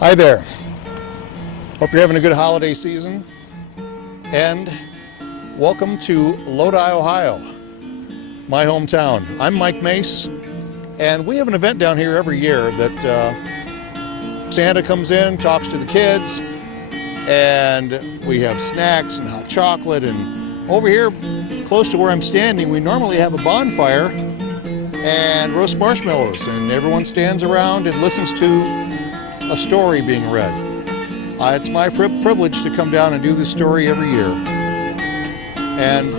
Hi there. Hope you're having a good holiday season. And welcome to Lodi, Ohio, my hometown. I'm Mike Mace, and we have an event down here every year that Santa comes in, talks to the kids, and we have snacks and hot chocolate. And over here, close to where I'm standing, we normally have a bonfire and roast marshmallows, and everyone stands around and listens to a story being read. It's my privilege to come down and do this story every year. And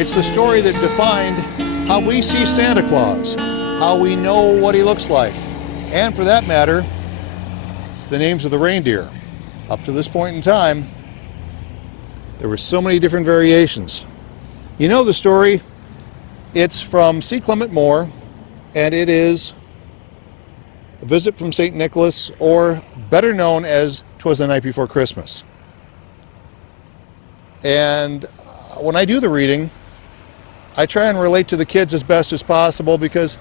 it's the story that defined how we see Santa Claus, how we know what he looks like, and for that matter, the names of the reindeer. Up to this point in time, there were so many different variations. You know the story. It's from C. Clement C, and it is A Visit from St. Nicholas, or better known as Twas the Night Before Christmas. And when I do the reading, I try and relate to the kids as best as possible because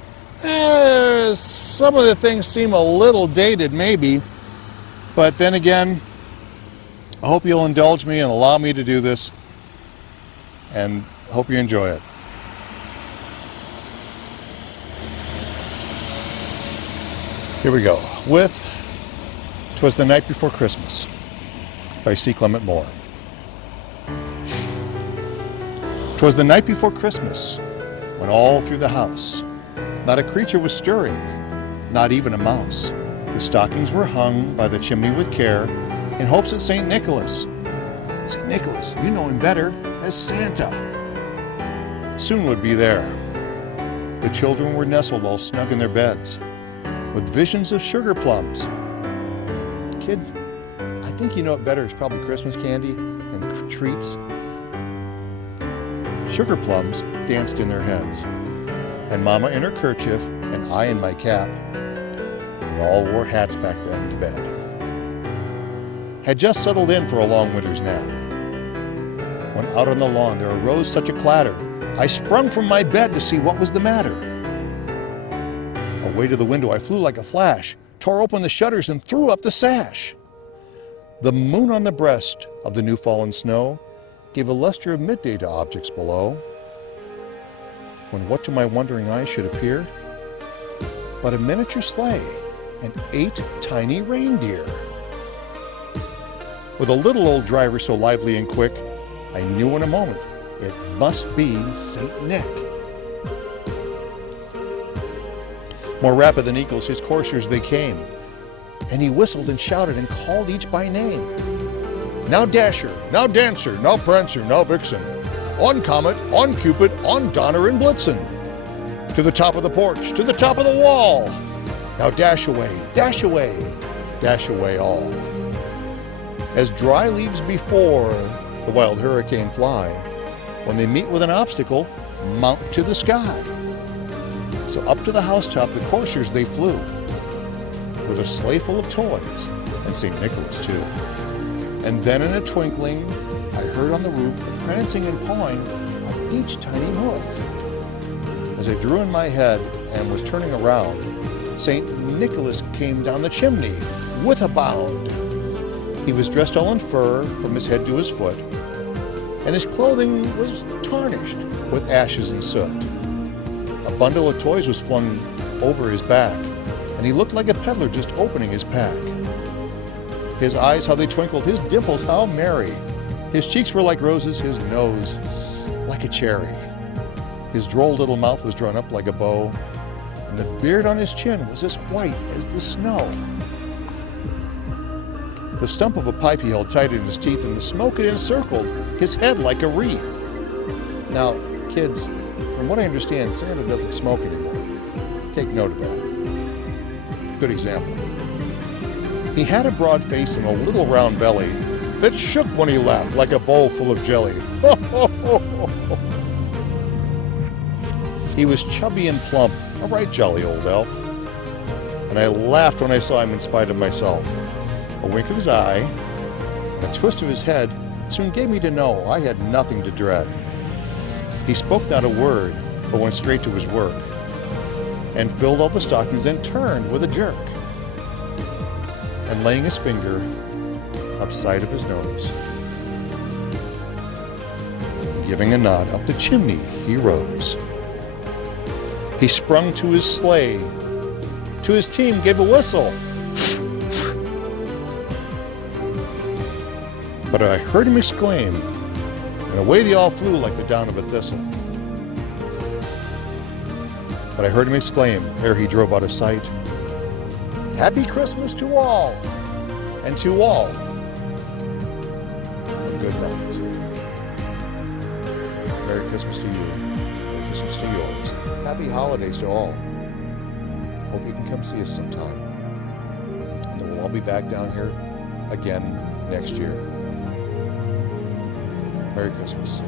some of the things seem a little dated maybe, but then again, I hope you'll indulge me and allow me to do this, and hope you enjoy it. Here we go, with Twas the Night Before Christmas by C. Clement C. 'Twas the night before Christmas, when all through the house not a creature was stirring, not even a mouse. The stockings were hung by the chimney with care, in hopes that St. Nicholas, you know him better as Santa, soon would be there. The children were nestled all snug in their beds, with visions of sugar plums. Kids, I think you know it better as probably Christmas candy and treats. Sugar plums danced in their heads, and Mama in her kerchief and I in my cap, we all wore hats back then to bed, had just settled in for a long winter's nap. When out on the lawn there arose such a clatter, I sprung from my bed to see what was the matter. Away to the window I flew like a flash, tore open the shutters and threw up the sash. The moon on the breast of the new fallen snow gave a luster of midday to objects below, when what to my wondering eyes should appear but a miniature sleigh and 8 tiny reindeer. With a little old driver so lively and quick, I knew in a moment it must be Saint Nick. More rapid than eagles, his coursers they came, and he whistled and shouted and called each by name. Now Dasher, now Dancer, now Prancer, now Vixen, on Comet, on Cupid, on Donner and Blitzen, to the top of the porch, to the top of the wall. Now dash away, dash away, dash away all. As dry leaves before the wild hurricane fly, when they meet with an obstacle, mount to the sky. So up to the housetop the coursers they flew, with a sleigh full of toys, and St. Nicholas too. And then in a twinkling, I heard on the roof the prancing and pawing of each tiny hoof. As I drew in my head and was turning around, St. Nicholas came down the chimney with a bound. He was dressed all in fur from his head to his foot, and his clothing was tarnished with ashes and soot. A bundle of toys was flung over his back, and he looked like a peddler just opening his pack. His eyes, how they twinkled, his dimples, how merry. His cheeks were like roses, his nose like a cherry. His droll little mouth was drawn up like a bow, and the beard on his chin was as white as the snow. The stump of a pipe he held tight in his teeth, and the smoke it encircled his head like a wreath. Now, kids, from what I understand, Santa doesn't smoke anymore. Take note of that. Good example. He had a broad face and a little round belly that shook when he laughed like a bowl full of jelly. He was chubby and plump, a right jolly old elf, and I laughed when I saw him in spite of myself. A wink of his eye, a twist of his head soon gave me to know I had nothing to dread. He spoke not a word, but went straight to his work, and filled all the stockings and turned with a jerk. and laying his finger upside of his nose. Giving a nod up the chimney, he rose. He sprung to his sleigh, to his team gave a whistle. But I heard him exclaim, and away they all flew like the down of a thistle. But I heard him exclaim, ere he drove out of sight, Happy Christmas to all, and to all, a good night. Merry Christmas to you, Merry Christmas to yours. Happy holidays to all. Hope you can come see us sometime. And then we'll all be back down here again next year. Merry Christmas.